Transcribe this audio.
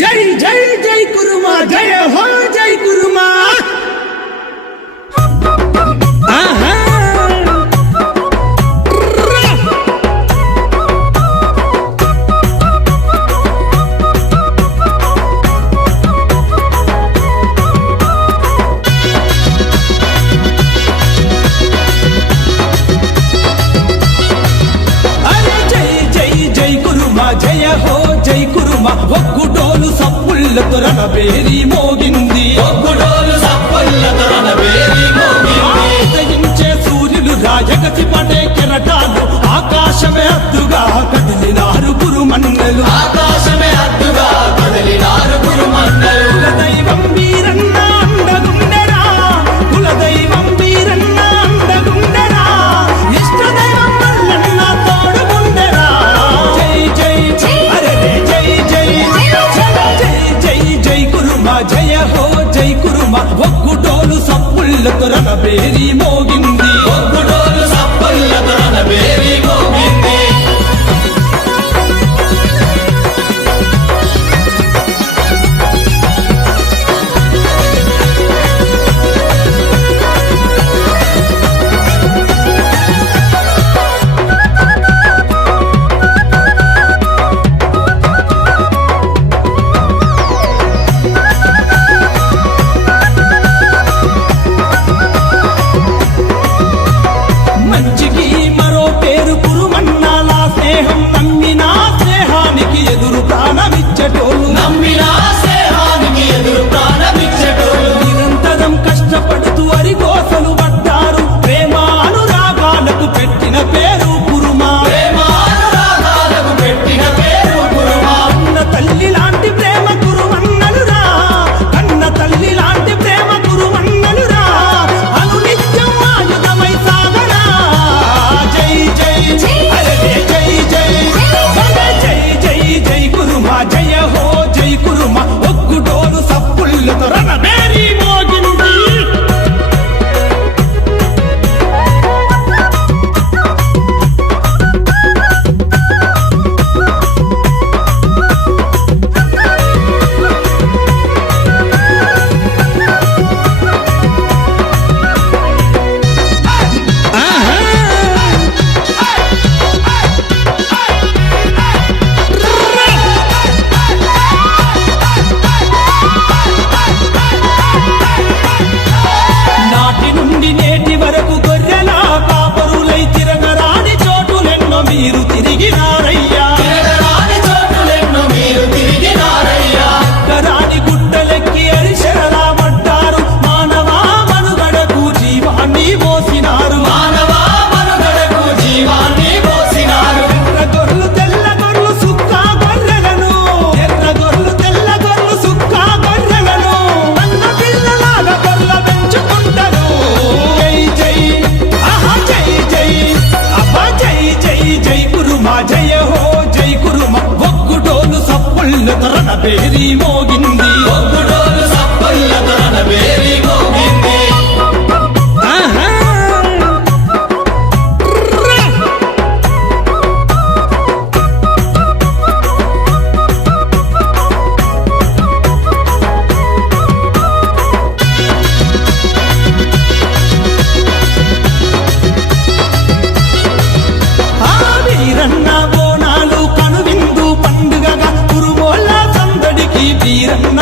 జై జై జై కురుమా జయ హో జై కురుమా జయ హో జై కురుమా ఒగ్గుడోలు సప్పుళ్ళతో రణబేరి మోగింది ఒగ్గుడోలు సప్పుళ్ళతో రణబేరి మోగింది దయించే సూర్యులు రాజగతి పడే కెరటాలు ఆకాశమే అద్దుగా కదిలినారు కురుమన్నలు ఆకాశమే అద్దుగా కదిలినారు కురుమన్నలు కులదైవం వీరన్న అండగుండెరా కులదైవం వీరన్న అండగుండెరా ఇష్టదైవం మల్లన్న తోడుగుండెరా జై జై అరే జై జై జై జై జై కురుమా జయ హో జై కురుమా ఒగ్గుడోలు సప్పుళ్ళతో రణబేరి మోగింది ఒగ్గుడోలు సప్పుళ్ళతో రణబేరి మోగింది మంచికి మరో పేరు కురుమన్నాల స్నేహం నమ్మిన స్నేహానికి ఎదురు ప్రాణమిచ్చటోళ్ళు నమ్మిన స్నేహానికి ఎదురు ప్రాణమిచ్చటోళ్ళు నిరంతరం కష్టపడుతూ అరికోసలు పడ్డారు ప్రేమ అనురాగాలకు పెట్టిన పేరు కురుమా ప్రేమానురాగాలకు పెట్టిన పేరు కురుమా కన్న తల్లి లాంటి ప్రేమ కురుమన్నలురా కన్న తల్లి లాంటి ప్రేమ కురుమన్నలురా అనునిత్యం ఆయుధమై సాగరా జై జై అరే జై జై జై జై జై కురుమా జయ హో జై కురుమా ఒగ్గుడోలు సప్పుళ్ళతో రణబేరి మోగింది నాటి నుండి నేటి వరకు గొర్రెల కాపరులై తిరగరాని చోటులెన్నో మీరు తిరిగినారయ్యా తిరగరాని చోటులెన్నో మీరు తిరిగినారయ్యా గరాని గుట్టలెక్కి అరిశరలా పడ్డారు మానవా మనుగడకు జీవాన్ని పోసినారు మానవా మనుగడకు జీవాన్ని పోసినారు ఎర్ర గొర్రెలు తెల్ల గొర్రెలు సుక్క గొర్రెలను ఎర్ర గొర్రెలు తెల్ల గొర్రెలు సుక్క గొర్రెలను అన్న పిల్లలాగా గొర్రెల పెంచుకుంటారు జై జై ఆహా జై జై అబ్బా జై జై జై కురుమా జయ హో జై కురుమా ఒగ్గుడోలు సప్పుళ్ళతో రణబేరి మోగింది ఒగ్గుడోలు సప్పుళ్ళతో రణబేరి మోగింది ఆహా ఆ వీరన్న బోనాలు కనువిందు పండుగగా కురుమోళ్ళ సందడికి వీరన్న